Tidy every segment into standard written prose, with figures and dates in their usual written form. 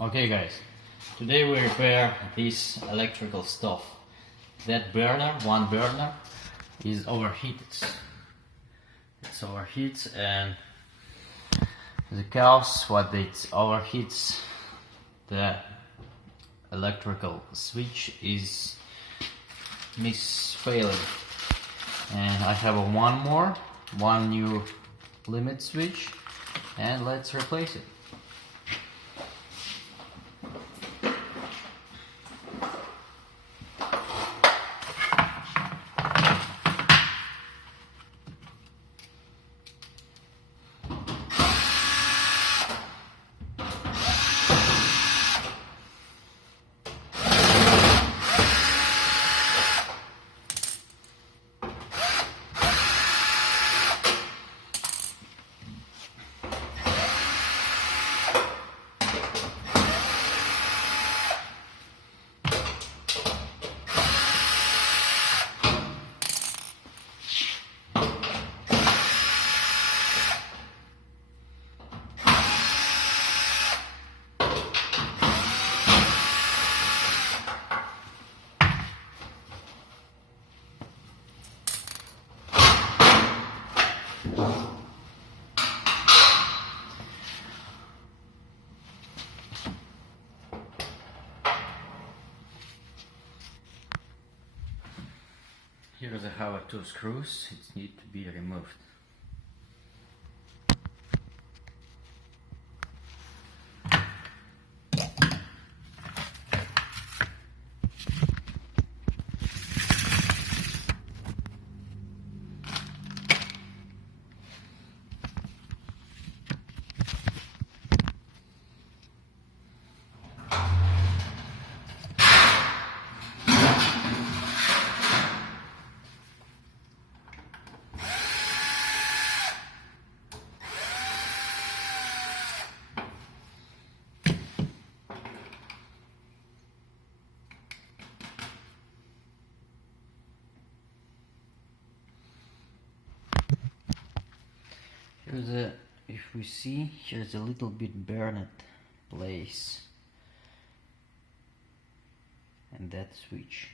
Okay guys, today we repair this electrical stuff. That burner, one burner, is overheated. It's overheats, and the cause what it overheats, the electrical switch is misfailing. And I have one new limit switch, and let's replace it. Here they have two screws, it needs to be removed. Here's a, if we see, here's a little bit burned place, and that switch.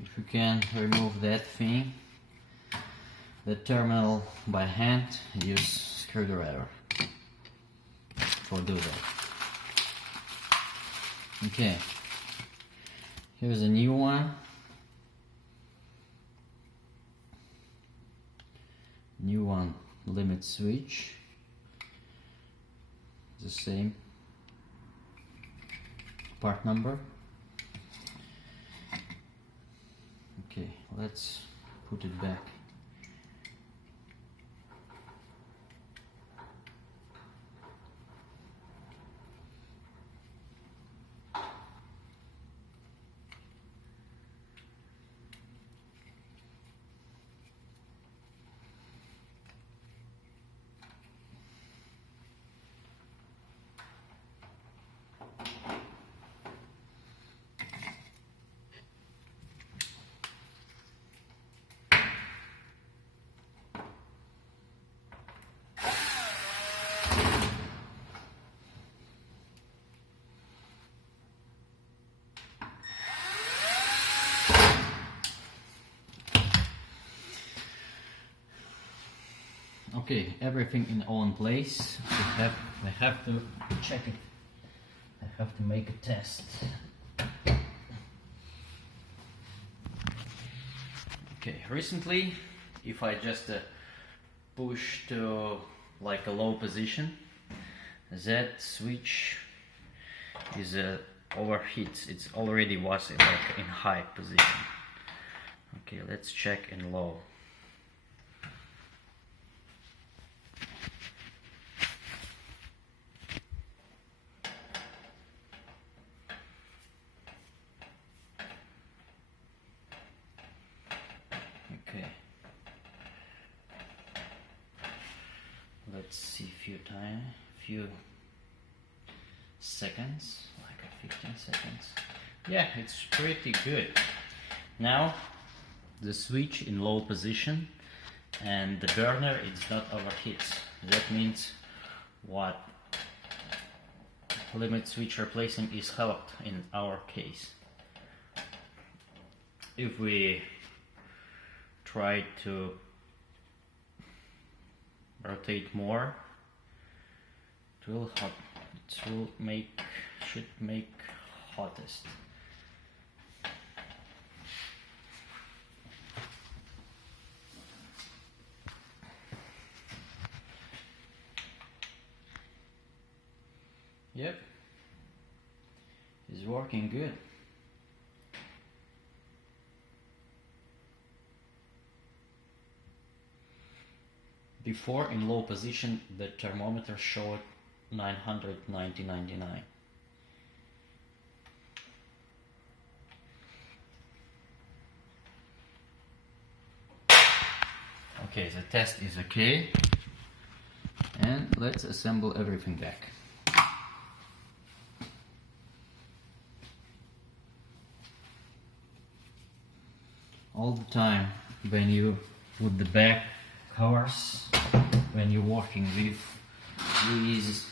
If you can remove that thing, the terminal by hand, use screwdriver for do that. Okay, here's a new one. New one, limit switch, the same part number. Okay, let's put it back. Okay, everything in own place. We have to check it. I have to make a test. Okay, recently, if I just push to like a low position, that switch is overheats. It's already was like in high position. Okay, let's check in low. Okay. Let's see few seconds, like 15 seconds. Yeah, it's pretty good. Now the switch in low position and the burner is not overheats. That means what limit switch replacing is helped in our case. If we try to rotate more, should make hottest. Yep, it's working good. Before, in low position, the thermometer showed 990.99. Okay, the test is okay, and let's assemble everything back. All the time when you put the back covers, when you're working with these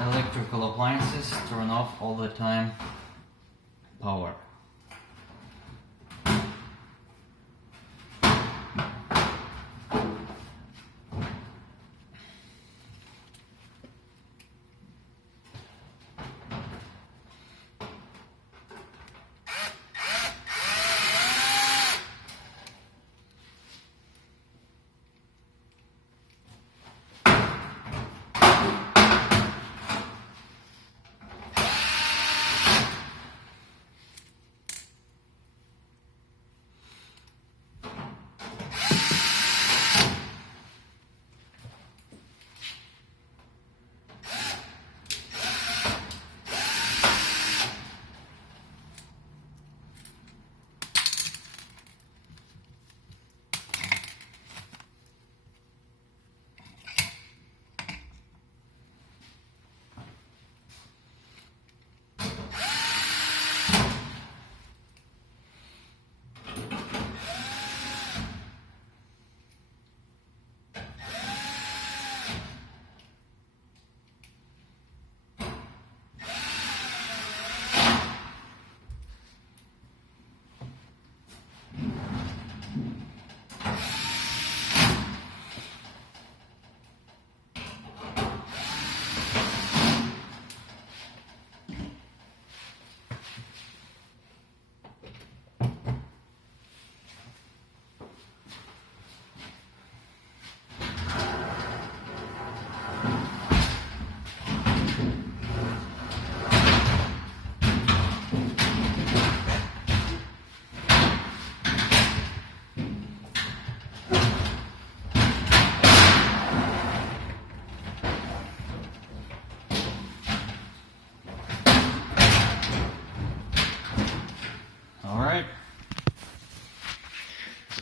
electrical appliances, turn off all the time power.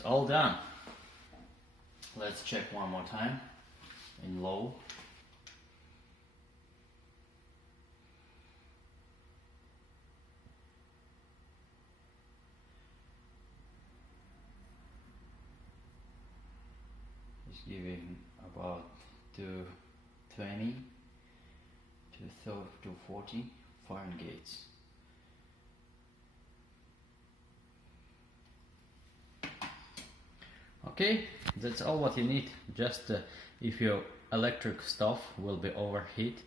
All done. Let's check one more time in low. Just giving about 220 to 240 Fahrenheit. Okay, that's all what you need. Just if your electric stove will be overheat,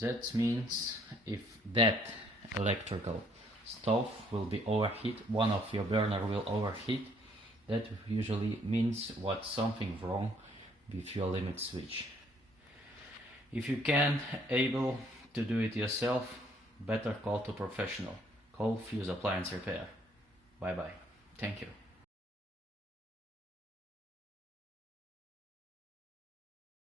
that means if that electrical stove will be overheat, one of your burner will overheat, that usually means what something wrong with your limit switch. If you can't able to do it yourself, better call to professional. Call Fuse Appliance Repair. Bye bye. Thank you.